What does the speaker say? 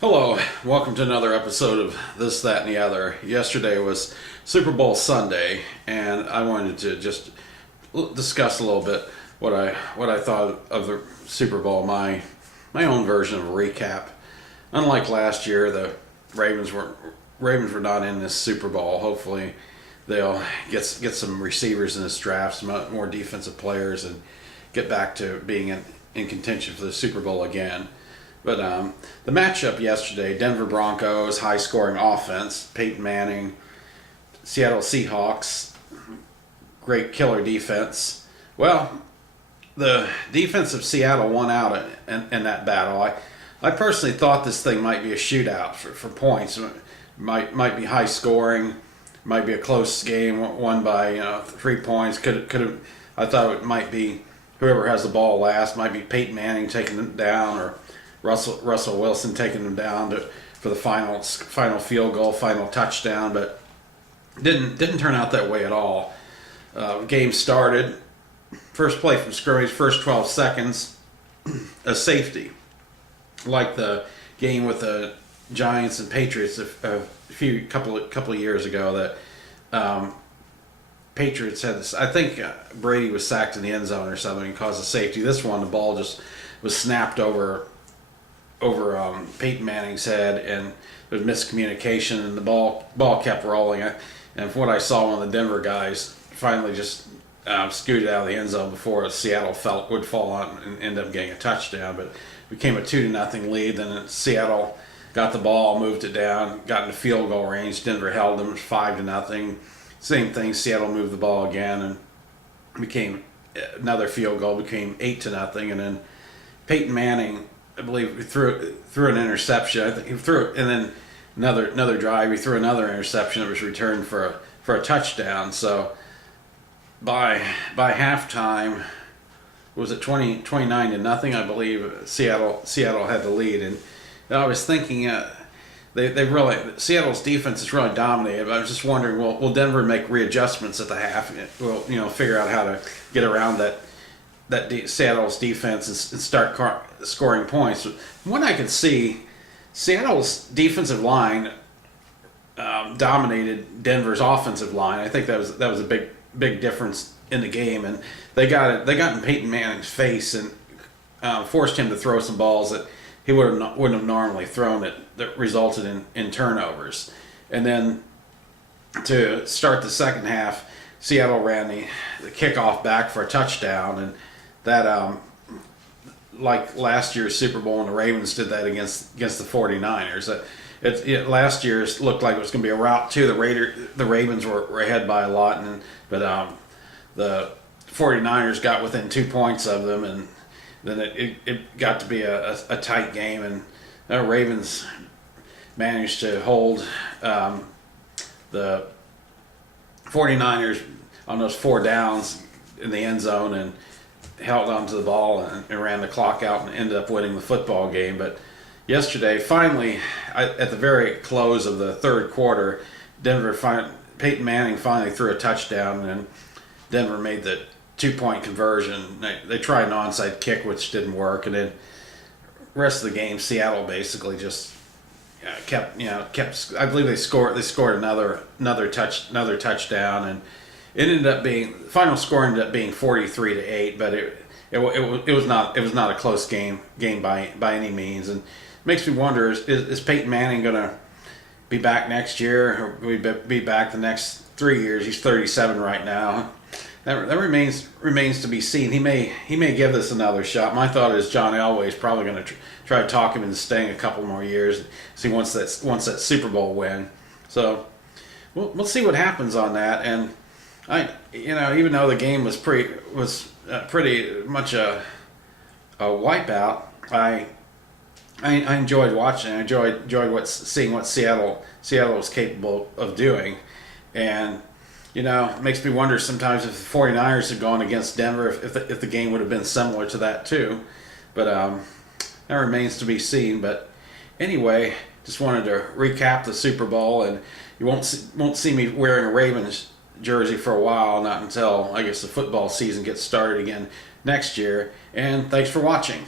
Hello, welcome to another episode of This, That, and the Other. Yesterday was Super Bowl Sunday, and I wanted to just discuss a little bit what I thought of the Super Bowl, my own version of a recap. Unlike last year, the Ravens were not in this Super Bowl. Hopefully, they'll get some receivers in this draft, some more defensive players, and get back to being in contention for the Super Bowl again. But the matchup yesterday, Denver Broncos, high-scoring offense, Peyton Manning, Seattle Seahawks, great killer defense. Well, the defense of Seattle won out in that battle. I personally thought this thing might be a shootout for points. Might be high-scoring, might be a close game, won by 3 points. Could have. I thought it might be whoever has the ball last. Might be Peyton Manning taking it down, or Russell Wilson taking them down for the final field goal, final touchdown, but didn't turn out that way at all. Game started, first play from scrimmage, first 12 seconds, a safety, like the game with the Giants and Patriots a couple of years ago. That Patriots had this. I think Brady was sacked in the end zone or something and caused a safety. This one, the ball just was snapped over Peyton Manning's head, and there was miscommunication, and the ball kept rolling. And from what I saw, one of the Denver guys finally just scooted out of the end zone before Seattle would fall on and end up getting a touchdown. But it became a 2-0 lead. Then Seattle got the ball, moved it down, got into field goal range. Denver held them 5-0. Same thing. Seattle moved the ball again and became another field goal. Became 8-0, and then Peyton Manning, I believe, he threw an interception. I think he threw it, and then another drive. He threw another interception that was returned for a touchdown. So by halftime, was it 29-0? I believe Seattle had the lead, and I was thinking they really, Seattle's defense is really dominated. But I was just wondering, will Denver make readjustments at the half? Will figure out how to get around that Seattle's defense and start scoring points. From what I could see, Seattle's defensive line dominated Denver's offensive line. I think that was a big difference in the game, and they got in Peyton Manning's face and forced him to throw some balls that he wouldn't have normally thrown, that resulted in turnovers. And then to start the second half, Seattle ran the kickoff back for a touchdown, and that like last year's Super Bowl when the Ravens did that against the 49ers. Last year's looked like it was going to be a rout too. The Ravens were ahead by a lot, but the 49ers got within 2 points of them, and then it got to be a tight game, and the Ravens managed to hold the 49ers on those 4 downs in the end zone, and held onto the ball and ran the clock out and ended up winning the football game. But yesterday, finally, at the very close of the third quarter, Peyton Manning finally threw a touchdown, and Denver made the 2-point conversion. They tried an onside kick, which didn't work, and then the rest of the game, Seattle basically just kept. I believe they scored another touchdown, and it ended up being, the final score ended up being 43-8, but it was not a close game by any means, and it makes me wonder, is Peyton Manning going to be back next year, or will he be back the next 3 years? He's 37 right now. That remains to be seen. He may give this another shot. My thought is John Elway is probably going to try to talk him into staying a couple more years, so he wants that Super Bowl win. So we'll see what happens on that. And even though the game was pretty much a wipeout, I enjoyed watching. I enjoyed seeing what Seattle was capable of doing, and it makes me wonder sometimes if the 49ers had gone against Denver, if the game would have been similar to that too. But that remains to be seen. But anyway, just wanted to recap the Super Bowl, and you won't see me wearing a Ravens jersey for a while, not until I guess the football season gets started again next year. And thanks for watching.